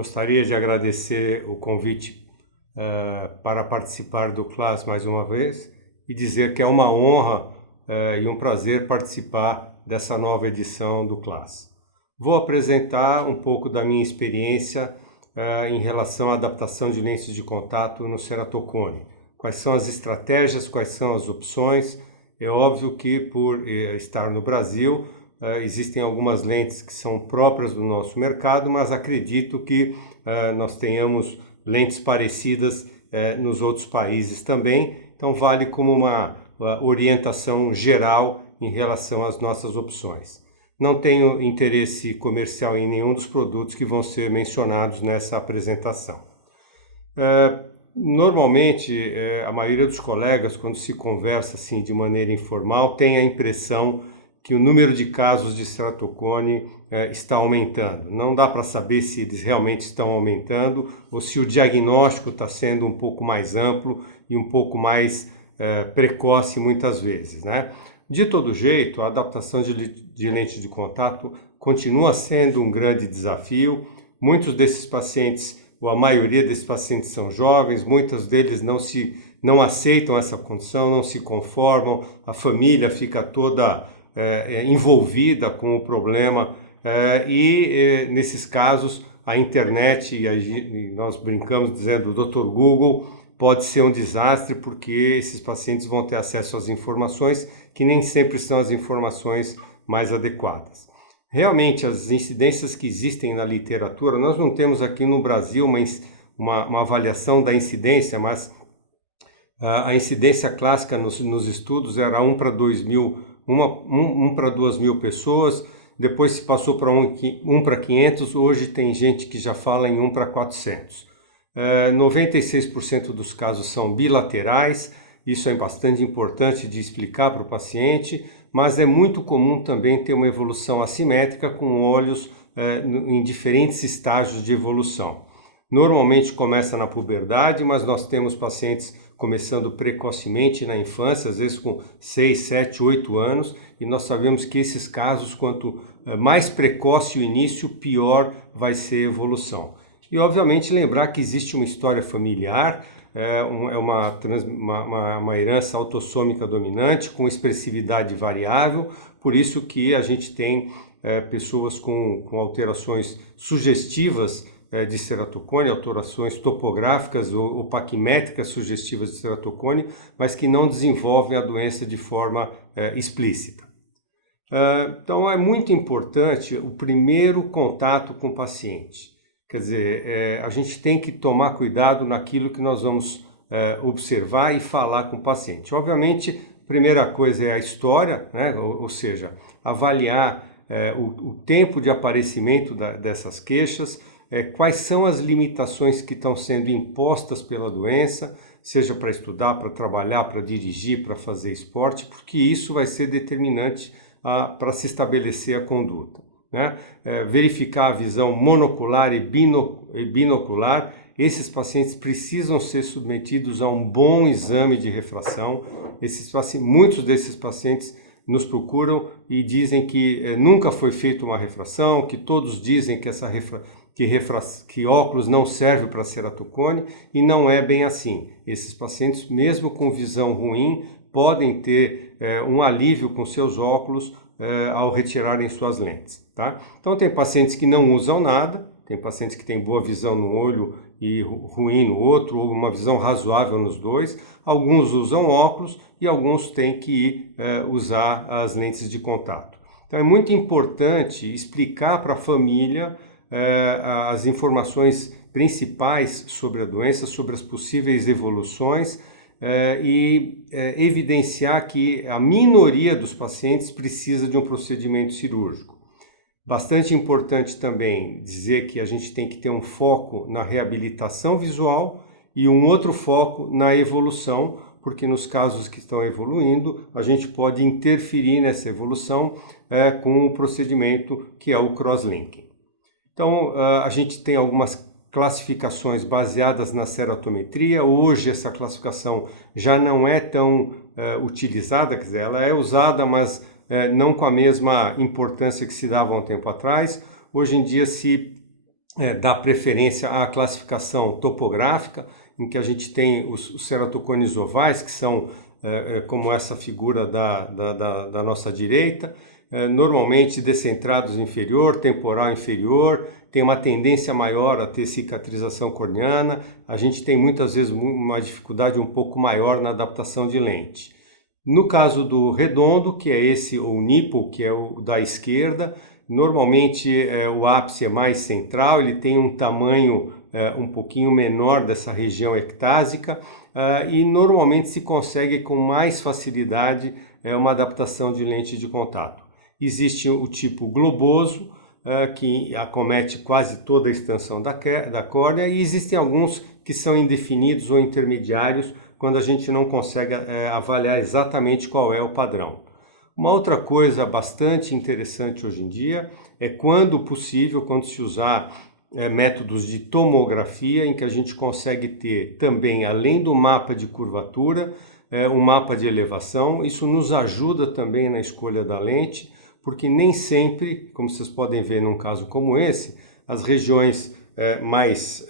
Gostaria de agradecer o convite para participar do CLAS mais uma vez e dizer que é uma honra e um prazer participar dessa nova edição do CLAS. Vou apresentar um pouco da minha experiência em relação à adaptação de lentes de contato no ceratocone. Quais são as estratégias, quais são as opções. É óbvio que por estar no Brasil, existem algumas lentes que são próprias do nosso mercado, mas acredito que nós tenhamos lentes parecidas nos outros países também. Então vale como uma orientação geral em relação às nossas opções. Não tenho interesse comercial em nenhum dos produtos que vão ser mencionados nessa apresentação. Normalmente, a maioria dos colegas, quando se conversa assim de maneira informal, tem a impressão que o número de casos de ceratocone está aumentando. Não dá para saber se eles realmente estão aumentando ou se o diagnóstico está sendo um pouco mais amplo e um pouco mais precoce muitas vezes, né? De todo jeito, a adaptação de lente de contato continua sendo um grande desafio. Muitos desses pacientes, ou a maioria desses pacientes são jovens, muitos deles não aceitam essa condição, não se conformam, a família fica toda envolvida com o problema nesses casos a internet, e nós brincamos dizendo o Dr. Google, pode ser um desastre porque esses pacientes vão ter acesso às informações que nem sempre são as informações mais adequadas. Realmente, as incidências que existem na literatura, nós não temos aqui no Brasil uma avaliação da incidência, mas a incidência clássica nos estudos era 1 para 2 mil, 1 para 2 mil pessoas, depois se passou para 1 para 500, hoje tem gente que já fala em 1 para 400. 96% dos casos são bilaterais, isso é bastante importante de explicar para o paciente, mas é muito comum também ter uma evolução assimétrica com olhos em diferentes estágios de evolução. Normalmente começa na puberdade, mas nós temos pacientes começando precocemente na infância, às vezes com 6, 7, 8 anos, e nós sabemos que esses casos, quanto mais precoce o início, pior vai ser a evolução. E obviamente lembrar que existe uma história familiar, uma herança autossômica dominante com expressividade variável, por isso que a gente tem pessoas com alterações sugestivas de ceratocone, alterações topográficas ou paquimétricas sugestivas de ceratocone, mas que não desenvolvem a doença de forma explícita. Então é muito importante o primeiro contato com o paciente. Quer dizer, a gente tem que tomar cuidado naquilo que nós vamos observar e falar com o paciente. Obviamente, a primeira coisa é a história, né? Ou seja, avaliar o tempo de aparecimento dessas queixas, quais são as limitações que estão sendo impostas pela doença, seja para estudar, para trabalhar, para dirigir, para fazer esporte, porque isso vai ser determinante para se estabelecer a conduta. Né? Verificar a visão monocular e binocular. Esses pacientes precisam ser submetidos a um bom exame de refração. Muitos desses pacientes nos procuram e dizem que nunca foi feita uma refração, que todos dizem que óculos não serve para ceratocone, e não é bem assim. Esses pacientes, mesmo com visão ruim, podem ter um alívio com seus óculos ao retirarem suas lentes. Tá? Então tem pacientes que não usam nada, tem pacientes que têm boa visão no olho e ruim no outro, ou uma visão razoável nos dois. Alguns usam óculos e alguns têm que usar as lentes de contato. Então é muito importante explicar para a família as informações principais sobre a doença, sobre as possíveis evoluções, e evidenciar que a minoria dos pacientes precisa de um procedimento cirúrgico. Bastante importante também dizer que a gente tem que ter um foco na reabilitação visual e um outro foco na evolução, porque nos casos que estão evoluindo, a gente pode interferir nessa evolução com o procedimento que é o crosslinking. Então, a gente tem algumas classificações baseadas na ceratometria. Hoje essa classificação já não é tão utilizada, quer dizer, ela é usada, mas não com a mesma importância que se dava há um tempo atrás. Hoje em dia se dá preferência à classificação topográfica, em que a gente tem os ceratocones ovais, que são como essa figura da nossa direita, normalmente descentrados inferior, temporal inferior, tem uma tendência maior a ter cicatrização corneana, a gente tem muitas vezes uma dificuldade um pouco maior na adaptação de lente. No caso do redondo, que é esse, ou nipple, que é o da esquerda, normalmente o ápice é mais central, ele tem um tamanho um pouquinho menor dessa região ectásica e normalmente se consegue com mais facilidade uma adaptação de lente de contato. Existe o tipo globoso, que acomete quase toda a extensão da córnea, e existem alguns que são indefinidos ou intermediários, quando a gente não consegue avaliar exatamente qual é o padrão. Uma outra coisa bastante interessante hoje em dia é quando possível, quando se usar métodos de tomografia, em que a gente consegue ter também, além do mapa de curvatura, um mapa de elevação. Isso nos ajuda também na escolha da lente, porque nem sempre, como vocês podem ver num caso como esse, as regiões mais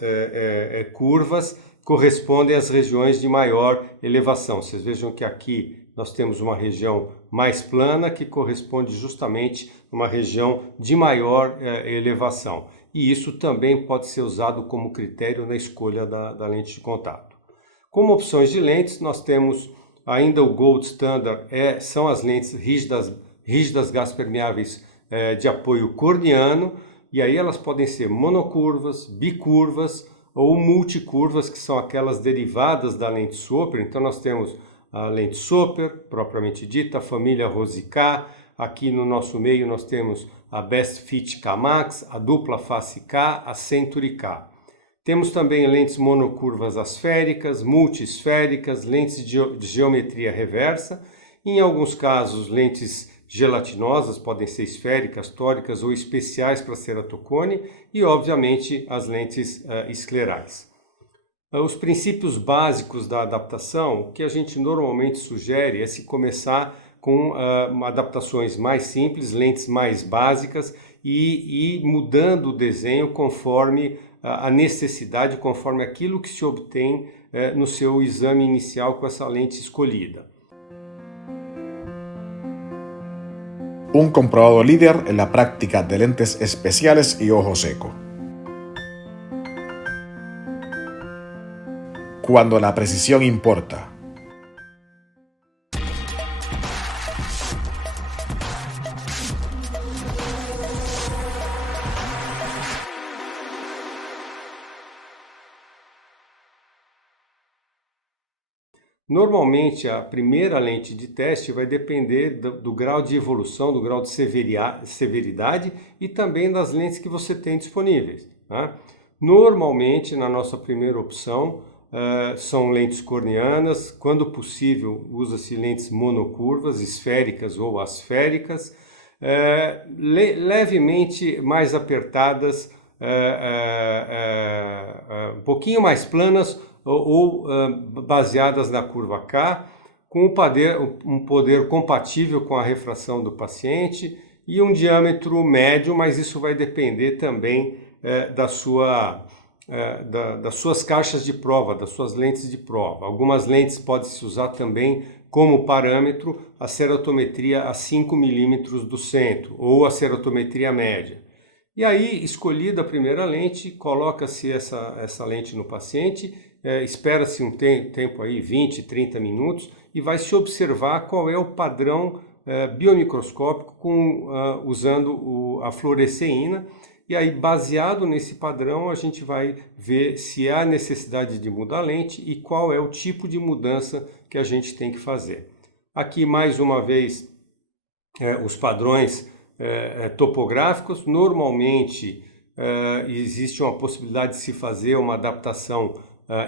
curvas correspondem às regiões de maior elevação. Vocês vejam que aqui nós temos uma região mais plana que corresponde justamente a uma região de maior elevação. E isso também pode ser usado como critério na escolha da lente de contato. Como opções de lentes, nós temos ainda o Gold Standard, são as lentes rígidas gás permeáveis de apoio corneano, e aí elas podem ser monocurvas, bicurvas ou multicurvas, que são aquelas derivadas da lente Swopper. Então nós temos a lente Swopper, propriamente dita, a família Rosicá. Aqui no nosso meio nós temos a Best Fit K-Max, a dupla face K, a Century K. Temos também lentes monocurvas asféricas, multisféricas, lentes de geometria reversa. Em alguns casos, lentes gelatinosas, podem ser esféricas, tóricas ou especiais para ceratocone, e obviamente as lentes esclerais. Os princípios básicos da adaptação, o que a gente normalmente sugere é se começar com adaptações mais simples, lentes mais básicas, e mudando o desenho conforme a necessidade, conforme aquilo que se obtém no seu exame inicial com essa lente escolhida. Un comprobado líder en la práctica de lentes especiales y ojo seco. Cuando la precisión importa. Normalmente, a primeira lente de teste vai depender do grau de evolução, do grau de severidade e também das lentes que você tem disponíveis, né? Normalmente, na nossa primeira opção, são lentes corneanas. Quando possível, usa-se lentes monocurvas, esféricas ou asféricas, levemente mais apertadas, um pouquinho mais planas, ou baseadas na curva K, com um poder compatível com a refração do paciente e um diâmetro médio, mas isso vai depender também das suas caixas de prova, das suas lentes de prova. Algumas lentes podem se usar também como parâmetro a ceratometria a 5 milímetros do centro ou a ceratometria média. E aí, escolhida a primeira lente, coloca-se essa lente no paciente, espera-se um tempo aí, 20, 30 minutos, e vai se observar qual é o padrão biomicroscópico usando a fluoresceína. E aí, baseado nesse padrão, a gente vai ver se há necessidade de mudar a lente e qual é o tipo de mudança que a gente tem que fazer. Aqui, mais uma vez, os padrões topográficos. Normalmente, existe uma possibilidade de se fazer uma adaptação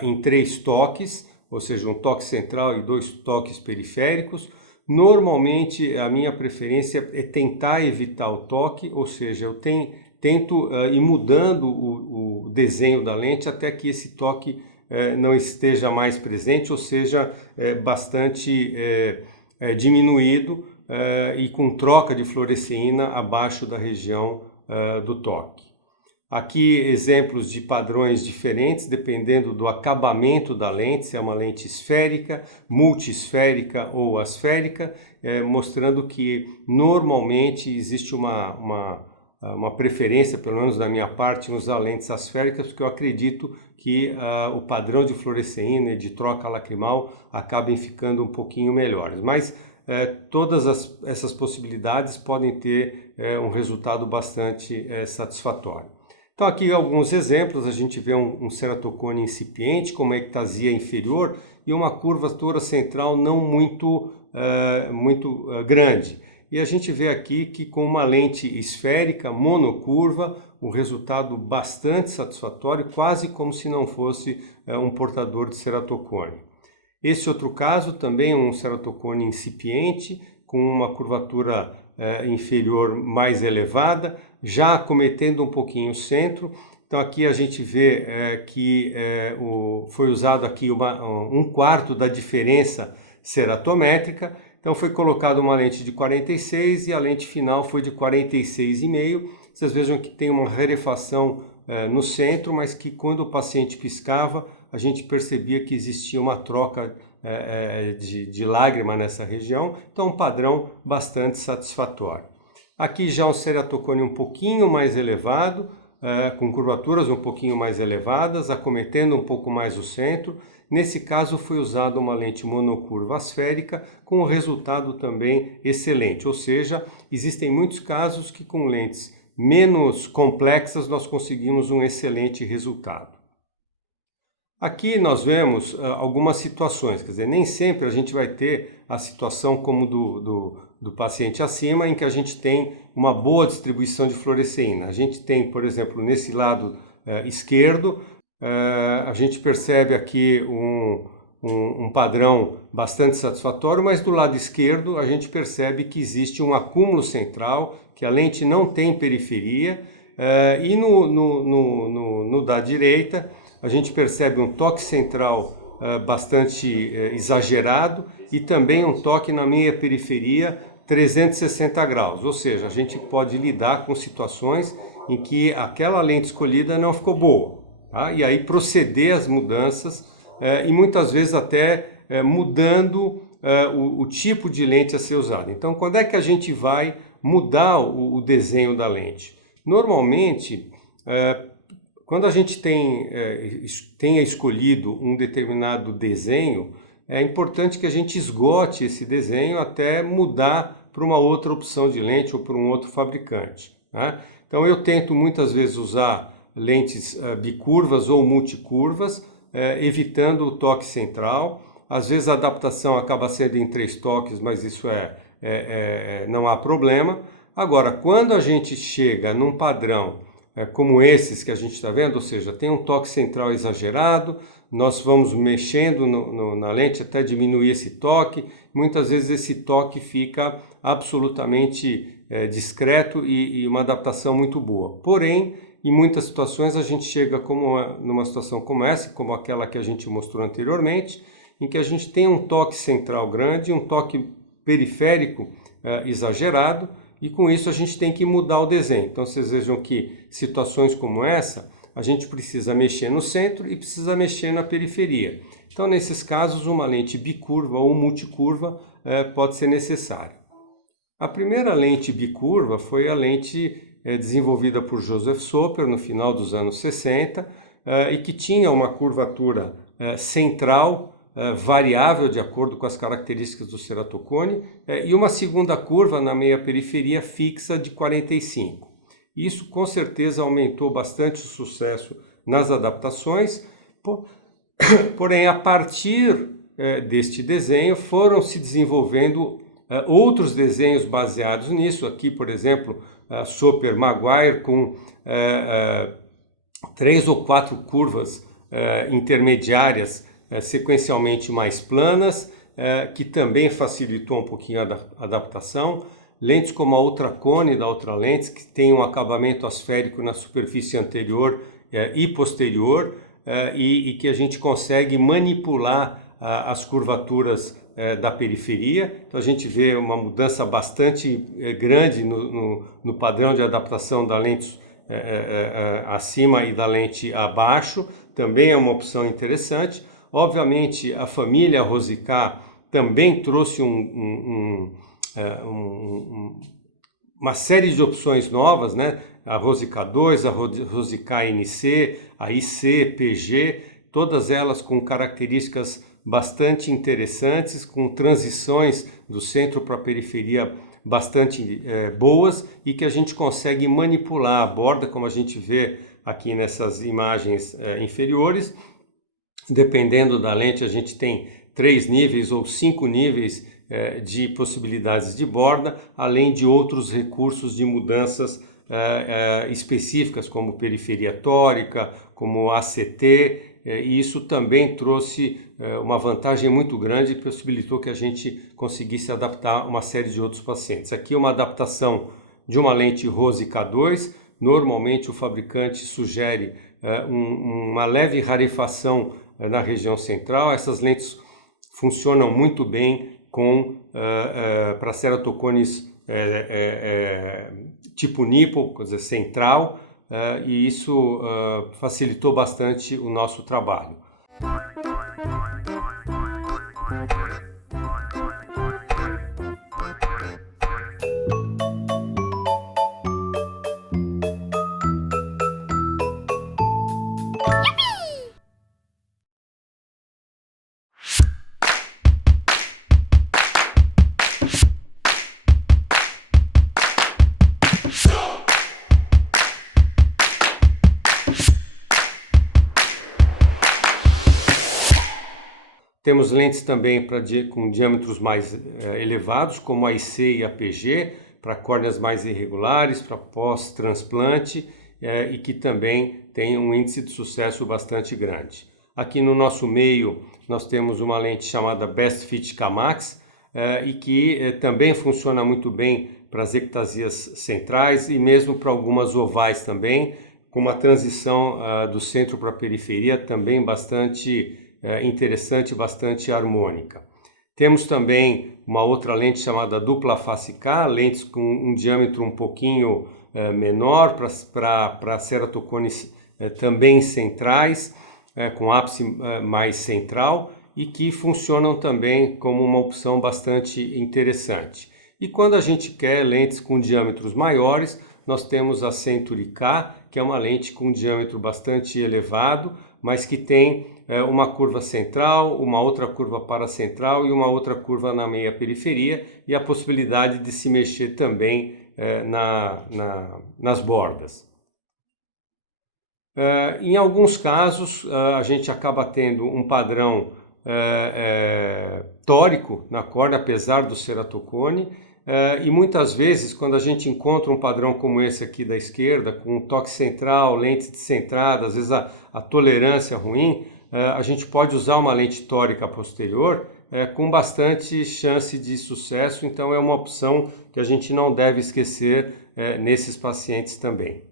em 3 toques, ou seja, um toque central e 2 toques periféricos. Normalmente, a minha preferência é tentar evitar o toque, ou seja, eu tento ir mudando o desenho da lente até que esse toque não esteja mais presente, ou seja, bastante diminuído e com troca de fluoresceína abaixo da região do toque. Aqui exemplos de padrões diferentes, dependendo do acabamento da lente, se é uma lente esférica, multisférica ou asférica, mostrando que normalmente existe uma preferência, pelo menos da minha parte, em usar lentes asféricas, porque eu acredito que o padrão de fluoresceína e de troca lacrimal acabem ficando um pouquinho melhores. Mas todas essas possibilidades podem ter um resultado bastante satisfatório. Então aqui alguns exemplos, a gente vê um ceratocone incipiente com uma ectasia inferior e uma curvatura central não muito grande. E a gente vê aqui que com uma lente esférica monocurva, um resultado bastante satisfatório, quase como se não fosse um portador de ceratocone. Esse outro caso também um ceratocone incipiente, com uma curvatura inferior mais elevada, já acometendo um pouquinho o centro. Então aqui a gente vê que foi usado aqui um quarto da diferença ceratométrica. Então foi colocada uma lente de 46 e a lente final foi de 46,5. Vocês vejam que tem uma rarefação no centro, mas que quando o paciente piscava, a gente percebia que existia uma troca de lágrima nessa região, então um padrão bastante satisfatório. Aqui já um ceratocone um pouquinho mais elevado, com curvaturas um pouquinho mais elevadas, acometendo um pouco mais o centro. Nesse caso foi usada uma lente monocurva asférica com um resultado também excelente, ou seja, existem muitos casos que com lentes menos complexas nós conseguimos um excelente resultado. Aqui nós vemos algumas situações, quer dizer, nem sempre a gente vai ter a situação como do paciente acima, em que a gente tem uma boa distribuição de fluoresceína. A gente tem, por exemplo, nesse lado esquerdo, a gente percebe aqui um padrão bastante satisfatório, mas do lado esquerdo a gente percebe que existe um acúmulo central, que a lente não tem periferia, e no da direita a gente percebe um toque central bastante exagerado e também um toque na meia periferia 360 graus, ou seja, a gente pode lidar com situações em que aquela lente escolhida não ficou boa, tá? E aí proceder às mudanças e muitas vezes até mudando o tipo de lente a ser usada. Então, quando é que a gente vai mudar o desenho da lente? Normalmente, quando a gente tenha escolhido um determinado desenho, é importante que a gente esgote esse desenho até mudar para uma outra opção de lente ou para um outro fabricante, né? Então eu tento muitas vezes usar lentes bicurvas ou multicurvas, evitando o toque central. Às vezes a adaptação acaba sendo em 3 toques, mas isso não há problema. Agora, quando a gente chega num padrão como esses que a gente está vendo, ou seja, tem um toque central exagerado, nós vamos mexendo na lente até diminuir esse toque, muitas vezes esse toque fica absolutamente discreto e uma adaptação muito boa. Porém, em muitas situações a gente chega numa situação como essa, como aquela que a gente mostrou anteriormente, em que a gente tem um toque central grande, um toque periférico exagerado, e com isso a gente tem que mudar o desenho. Então vocês vejam que situações como essa, a gente precisa mexer no centro e precisa mexer na periferia. Então nesses casos uma lente bicurva ou multicurva pode ser necessária. A primeira lente bicurva foi a lente desenvolvida por Joseph Soper no final dos anos 60 e que tinha uma curvatura central variável de acordo com as características do ceratocone e uma segunda curva na meia periferia fixa de 45. Isso com certeza aumentou bastante o sucesso nas adaptações, porém a partir deste desenho foram se desenvolvendo outros desenhos baseados nisso. Aqui, por exemplo, Soper Maguire com 3 ou 4 curvas intermediárias sequencialmente mais planas, que também facilitou um pouquinho a adaptação. Lentes como a Ultracone da Ultralentes, que tem um acabamento asférico na superfície anterior e posterior, e que a gente consegue manipular as curvaturas da periferia. Então a gente vê uma mudança bastante grande no padrão de adaptação da lente acima e da lente abaixo, também é uma opção interessante. Obviamente, a família Rosicá também trouxe uma série de opções novas, né? A Rosicá 2, a Rosicá NC, a IC, PG, todas elas com características bastante interessantes, com transições do centro para a periferia bastante boas e que a gente consegue manipular a borda, como a gente vê aqui nessas imagens inferiores. Dependendo da lente, a gente tem 3 níveis ou 5 níveis de possibilidades de borda, além de outros recursos de mudanças específicas, como periferia tórica, como ACT, e isso também trouxe uma vantagem muito grande e possibilitou que a gente conseguisse adaptar uma série de outros pacientes. Aqui uma adaptação de uma lente Rosicá 2, normalmente o fabricante sugere uma leve rarefação na região central. Essas lentes funcionam muito bem para ceratocones tipo nipple, quer dizer, central, e isso facilitou bastante o nosso trabalho. Temos lentes também com diâmetros mais elevados, como a IC e a PG, para córneas mais irregulares, para pós-transplante, e que também tem um índice de sucesso bastante grande. Aqui no nosso meio nós temos uma lente chamada Best Fit K-Max, e que também funciona muito bem para as ectasias centrais e mesmo para algumas ovais também, com uma transição do centro para a periferia também bastante interessante, bastante harmônica. Temos também uma outra lente chamada dupla face K, lentes com um diâmetro um pouquinho menor para ceratocones também centrais, com ápice mais central e que funcionam também como uma opção bastante interessante. E quando a gente quer lentes com diâmetros maiores, nós temos a Century K, que é uma lente com diâmetro bastante elevado, mas que tem uma curva central, uma outra curva paracentral e uma outra curva na meia periferia e a possibilidade de se mexer também nas bordas. Em alguns casos, a gente acaba tendo um padrão tórico na córnea, apesar do ceratocone, e muitas vezes, quando a gente encontra um padrão como esse aqui da esquerda, com toque central, lente descentrada, às vezes a tolerância ruim, a gente pode usar uma lente tórica posterior com bastante chance de sucesso, então é uma opção que a gente não deve esquecer nesses pacientes também.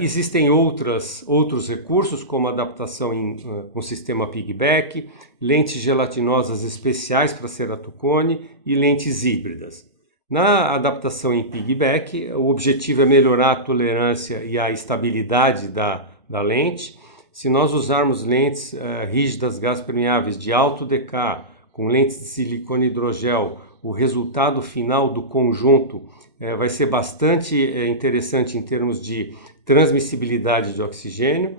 Existem outros recursos, como adaptação com sistema piggyback, lentes gelatinosas especiais para ceratocone e lentes híbridas. Na adaptação em piggyback, o objetivo é melhorar a tolerância e a estabilidade da lente. Se nós usarmos lentes rígidas gás permeáveis de alto DK, com lentes de silicone hidrogel, o resultado final do conjunto vai ser bastante interessante em termos de transmissibilidade de oxigênio.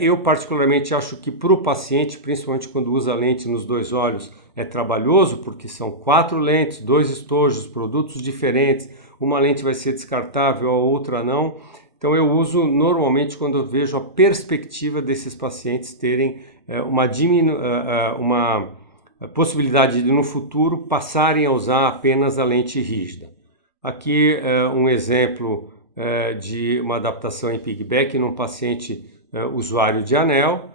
Eu particularmente acho que para o paciente, principalmente quando usa lente nos 2 olhos, é trabalhoso, porque são 4 lentes, 2 estojos, produtos diferentes, uma lente vai ser descartável, a outra não. Então eu uso normalmente quando eu vejo a perspectiva desses pacientes terem uma possibilidade de no futuro passarem a usar apenas a lente rígida. Aqui um exemplo de uma adaptação em piggyback num paciente usuário de anel,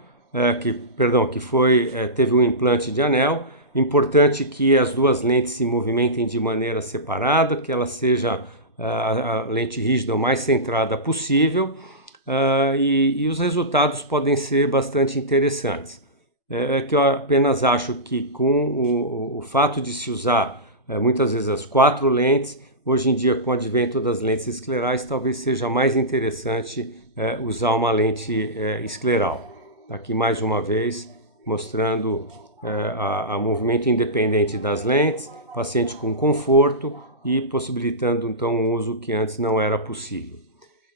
teve um implante de anel. Importante que as 2 lentes se movimentem de maneira separada, que ela seja a lente rígida o mais centrada possível, e os resultados podem ser bastante interessantes. Que eu apenas acho que com o fato de se usar muitas vezes as 4 lentes, hoje em dia, com o advento das lentes esclerais, talvez seja mais interessante usar uma lente escleral. Aqui mais uma vez mostrando a movimento independente das lentes, paciente com conforto e possibilitando então um uso que antes não era possível.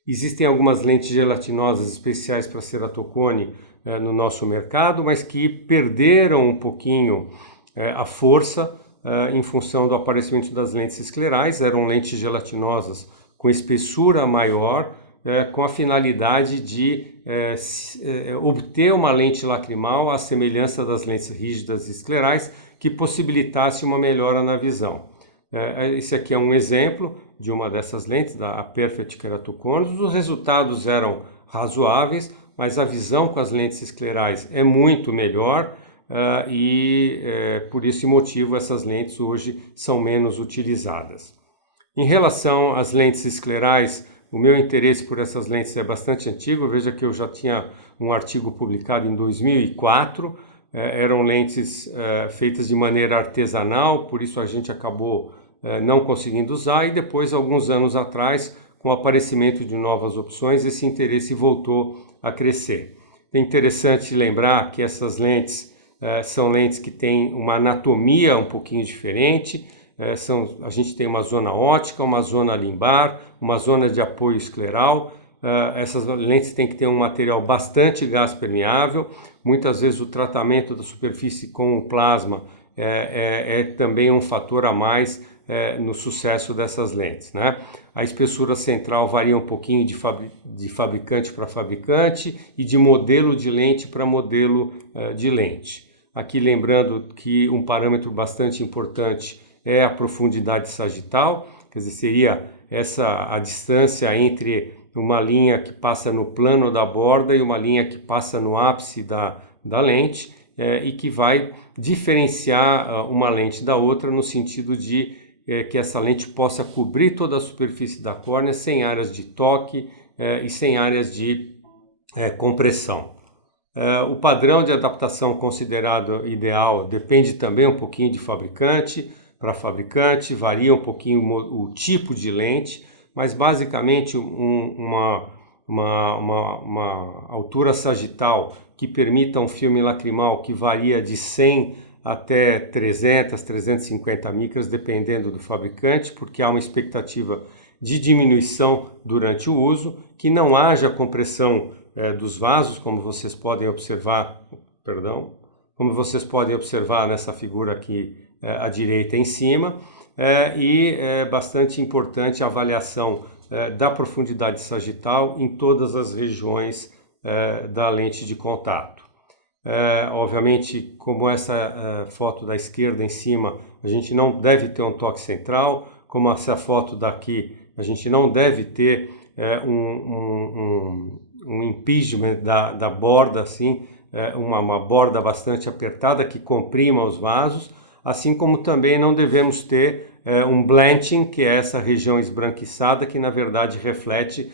Existem algumas lentes gelatinosas especiais para ceratocone no nosso mercado, mas que perderam um pouquinho a força em função do aparecimento das lentes esclerais. Eram lentes gelatinosas com espessura maior, com a finalidade de obter uma lente lacrimal à semelhança das lentes rígidas esclerais, que possibilitasse uma melhora na visão. Esse aqui é um exemplo de uma dessas lentes, da Perfect Keratoconus. Os resultados eram razoáveis, mas a visão com as lentes esclerais é muito melhor por esse motivo essas lentes hoje são menos utilizadas. Em relação às lentes esclerais, o meu interesse por essas lentes é bastante antigo. Veja que eu já tinha um artigo publicado em 2004, eram lentes feitas de maneira artesanal, por isso a gente acabou não conseguindo usar, e depois, alguns anos atrás, com o aparecimento de novas opções, esse interesse voltou a crescer. É interessante lembrar que essas lentes são lentes que têm uma anatomia um pouquinho diferente. A gente tem uma zona óptica, uma zona limbar, uma zona de apoio escleral. Essas lentes têm que ter um material bastante gás permeável. Muitas vezes o tratamento da superfície com o plasma é também um fator a mais no sucesso dessas lentes, né? A espessura central varia um pouquinho de fabricante para fabricante e de modelo de lente para modelo de lente. Aqui lembrando que um parâmetro bastante importante é a profundidade sagital, quer dizer, seria a distância entre uma linha que passa no plano da borda e uma linha que passa no ápice da lente, e que vai diferenciar uma lente da outra no sentido de que essa lente possa cobrir toda a superfície da córnea sem áreas de toque e sem áreas de compressão. O padrão de adaptação considerado ideal depende também um pouquinho de fabricante para fabricante, varia um pouquinho o tipo de lente, mas basicamente uma altura sagital que permita um filme lacrimal que varia de 100 até 300, 350 micras, dependendo do fabricante, porque há uma expectativa de diminuição durante o uso, que não haja compressão dos vasos, como vocês podem observar, nessa figura aqui à direita em cima, e é bastante importante a avaliação da profundidade sagital em todas as regiões da lente de contato. Obviamente, como essa foto da esquerda em cima, a gente não deve ter um toque central, como essa foto daqui, a gente não deve ter um impingement da borda, assim, uma borda bastante apertada que comprima os vasos, assim como também não devemos ter um blanching, que é essa região esbranquiçada, que na verdade reflete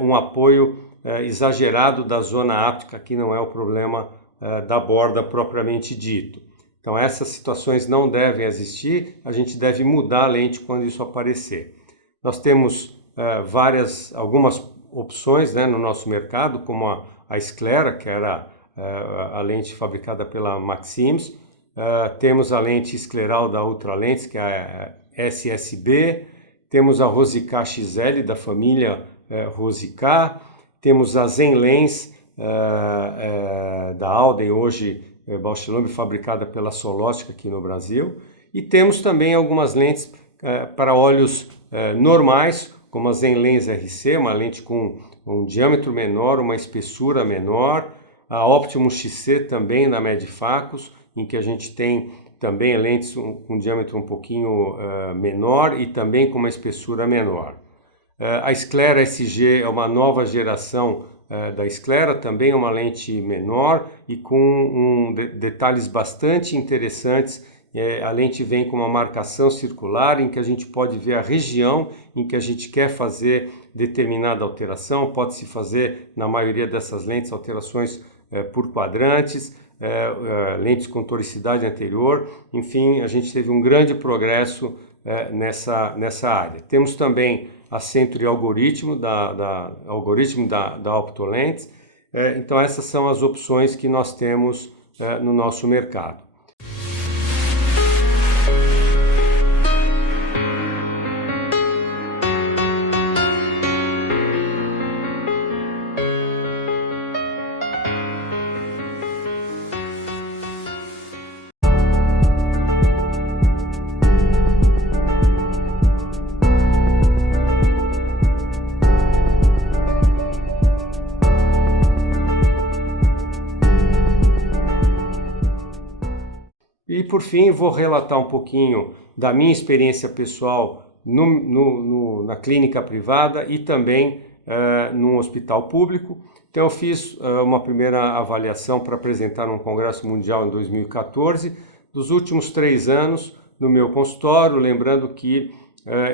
um apoio exagerado da zona áptica, que não é o problema da borda propriamente dito. Então essas situações não devem existir, a gente deve mudar a lente quando isso aparecer. Nós temos algumas opções, né, no nosso mercado, como a Sclera, que era a lente fabricada pela Maxims. Temos a lente escleral da Ultralentes, que é a SSB. Temos a Rosicá XL da família Rosicá. Temos a Zenlens da Alden, hoje Bausch & Lomb, fabricada pela Solótica aqui no Brasil. E temos também algumas lentes para olhos normais, como a Zenlens RC, uma lente com um diâmetro menor, uma espessura menor. A Optimus XC também da Medifacus, em que a gente tem também lentes com diâmetro um pouquinho menor e também com uma espessura menor. A Sclera SG é uma nova geração da Sclera, também uma lente menor e com detalhes bastante interessantes. A lente vem com uma marcação circular em que a gente pode ver a região em que a gente quer fazer determinada alteração. Pode-se fazer, na maioria dessas lentes, alterações por quadrantes, lentes com toricidade anterior. Enfim, a gente teve um grande progresso nessa área. Temos também a Century Algoritmo, da Optolens. Então essas são as opções que nós temos no nosso mercado. E por fim, vou relatar um pouquinho da minha experiência pessoal na clínica privada e também num hospital público. Então eu fiz uma primeira avaliação para apresentar num congresso mundial em 2014, dos últimos 3 anos no meu consultório, lembrando que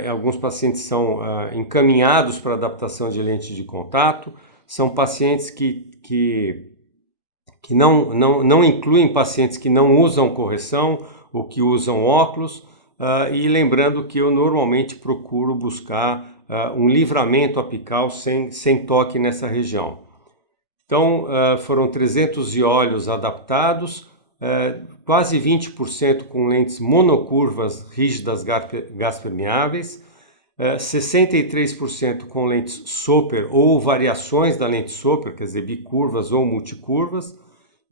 alguns pacientes são encaminhados para adaptação de lentes de contato, são pacientes que não incluem pacientes que não usam correção ou que usam óculos, e lembrando que eu normalmente procuro buscar um livramento apical sem toque nessa região. Então foram 300 olhos adaptados, quase 20% com lentes monocurvas rígidas gás permeáveis, 63% com lentes Soper ou variações da lente Soper, quer dizer, bicurvas ou multicurvas,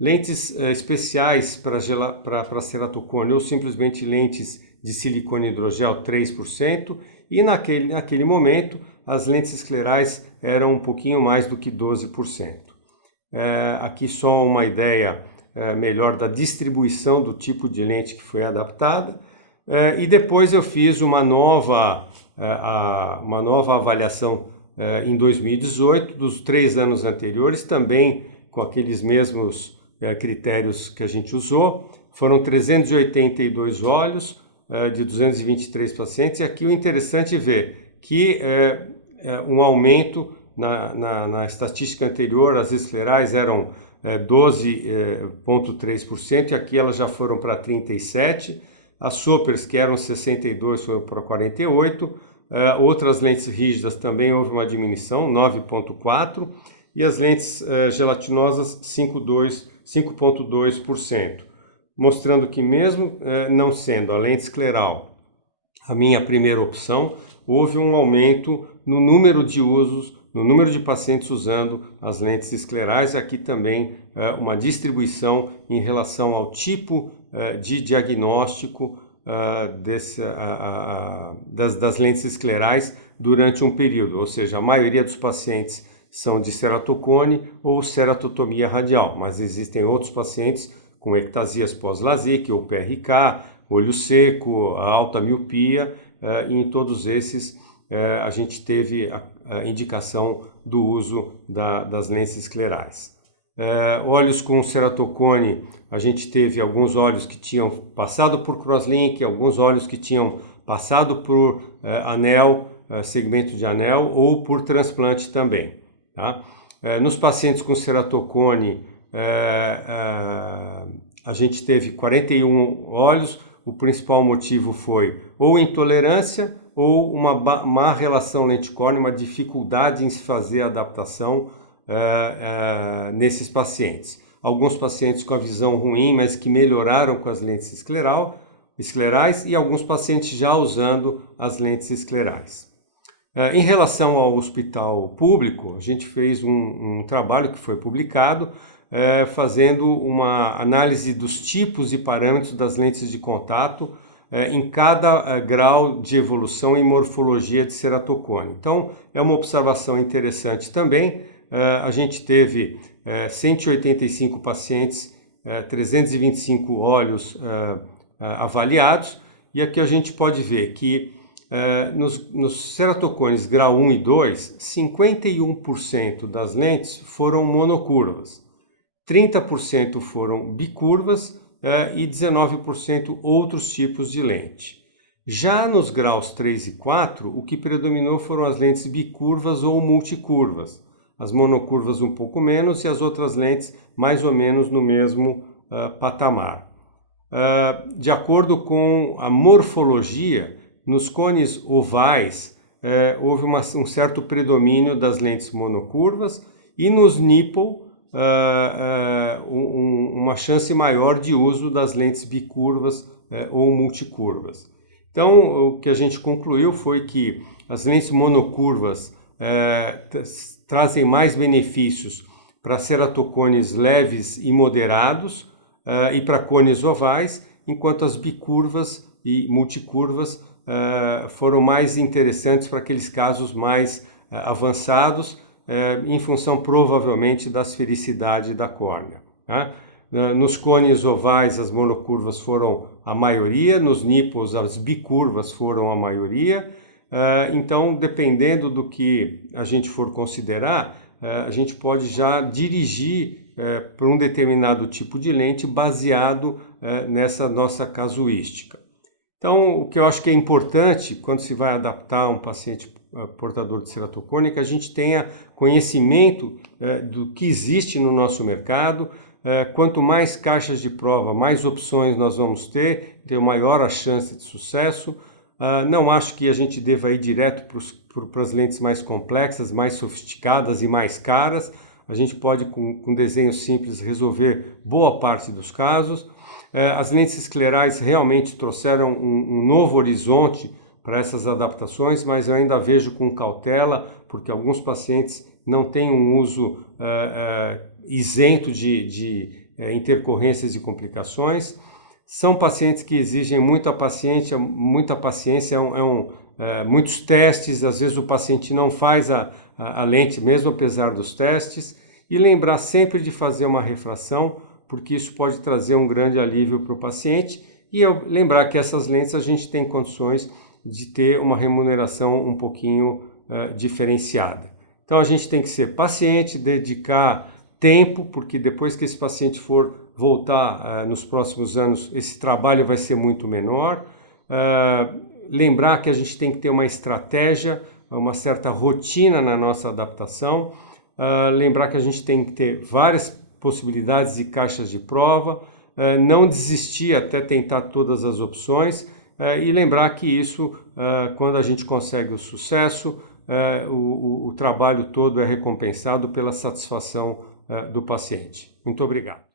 lentes especiais para ceratocone ou simplesmente lentes de silicone hidrogel 3%, e naquele momento as lentes esclerais eram um pouquinho mais do que 12%. Aqui só uma ideia melhor da distribuição do tipo de lente que foi adaptada, e depois eu fiz uma nova avaliação em 2018 dos 3 anos anteriores, também com aqueles mesmos critérios que a gente usou. Foram 382 olhos de 223 pacientes, e aqui o interessante é ver que um aumento na estatística anterior, as esclerais eram 12,3%, e aqui elas já foram para 37%, as Sopers, que eram 62%, foram para 48%, outras lentes rígidas também houve uma diminuição, 9,4%, e as lentes gelatinosas 5,2%, mostrando que mesmo não sendo a lente escleral a minha primeira opção, houve um aumento no número de usos, no número de pacientes usando as lentes esclerais. Aqui também uma distribuição em relação ao tipo de diagnóstico das lentes esclerais durante um período, ou seja, a maioria dos pacientes são de ceratocone ou ceratotomia radial, mas existem outros pacientes com ectasias pós-LASIK ou PRK, olho seco, alta miopia, e em todos esses a gente teve a indicação do uso das lentes esclerais. Olhos com ceratocone, a gente teve alguns olhos que tinham passado por crosslink, alguns olhos que tinham passado por anel, segmento de anel, ou por transplante também. Tá? Nos pacientes com ceratocone, a gente teve 41 olhos. O principal motivo foi ou intolerância ou uma má relação lente-córnea, uma dificuldade em se fazer a adaptação nesses pacientes. Alguns pacientes com a visão ruim, mas que melhoraram com as lentes esclerais, e alguns pacientes já usando as lentes esclerais. Em relação ao hospital público, a gente fez um trabalho que foi publicado, fazendo uma análise dos tipos e parâmetros das lentes de contato em cada grau de evolução em morfologia de ceratocone. Então, é uma observação interessante também. A gente teve 185 pacientes, 325 olhos avaliados, e aqui a gente pode ver que nos ceratocones grau 1 e 2, 51% das lentes foram monocurvas, 30% foram bicurvas e 19% outros tipos de lente. Já nos graus 3 e 4, o que predominou foram as lentes bicurvas ou multicurvas, as monocurvas um pouco menos e as outras lentes mais ou menos no mesmo patamar. De acordo com a morfologia, nos cones ovais houve um certo predomínio das lentes monocurvas e nos nipple uma chance maior de uso das lentes bicurvas ou multicurvas. Então, o que a gente concluiu foi que as lentes monocurvas trazem mais benefícios para ceratocones leves e moderados e para cones ovais, enquanto as bicurvas e multicurvas foram mais interessantes para aqueles casos mais avançados, em função provavelmente da esfericidade da córnea. Tá? Nos cones ovais as monocurvas foram a maioria, nos nipples as bicurvas foram a maioria. Então, dependendo do que a gente for considerar, a gente pode já dirigir para um determinado tipo de lente baseado nessa nossa casuística. Então, o que eu acho que é importante quando se vai adaptar um paciente portador de ceratocone é que a gente tenha conhecimento do que existe no nosso mercado. Quanto mais caixas de prova, mais opções nós vamos ter, então maior a chance de sucesso. Não acho que a gente deva ir direto para as lentes mais complexas, mais sofisticadas e mais caras. A gente pode, com desenhos simples, resolver boa parte dos casos. As lentes esclerais realmente trouxeram um novo horizonte para essas adaptações, mas eu ainda vejo com cautela, porque alguns pacientes não têm um uso isento de intercorrências e complicações. São pacientes que exigem muita paciência, muitos testes, às vezes o paciente não faz a lente mesmo apesar dos testes, e lembrar sempre de fazer uma refração, porque isso pode trazer um grande alívio para o paciente, e lembrar que essas lentes a gente tem condições de ter uma remuneração um pouquinho diferenciada. Então a gente tem que ser paciente, dedicar tempo, porque depois que esse paciente for voltar nos próximos anos, esse trabalho vai ser muito menor. Lembrar que a gente tem que ter uma estratégia, uma certa rotina na nossa adaptação. Lembrar que a gente tem que ter várias possibilidades de caixas de prova, não desistir até tentar todas as opções, e lembrar que isso, quando a gente consegue o sucesso, o trabalho todo é recompensado pela satisfação do paciente. Muito obrigado.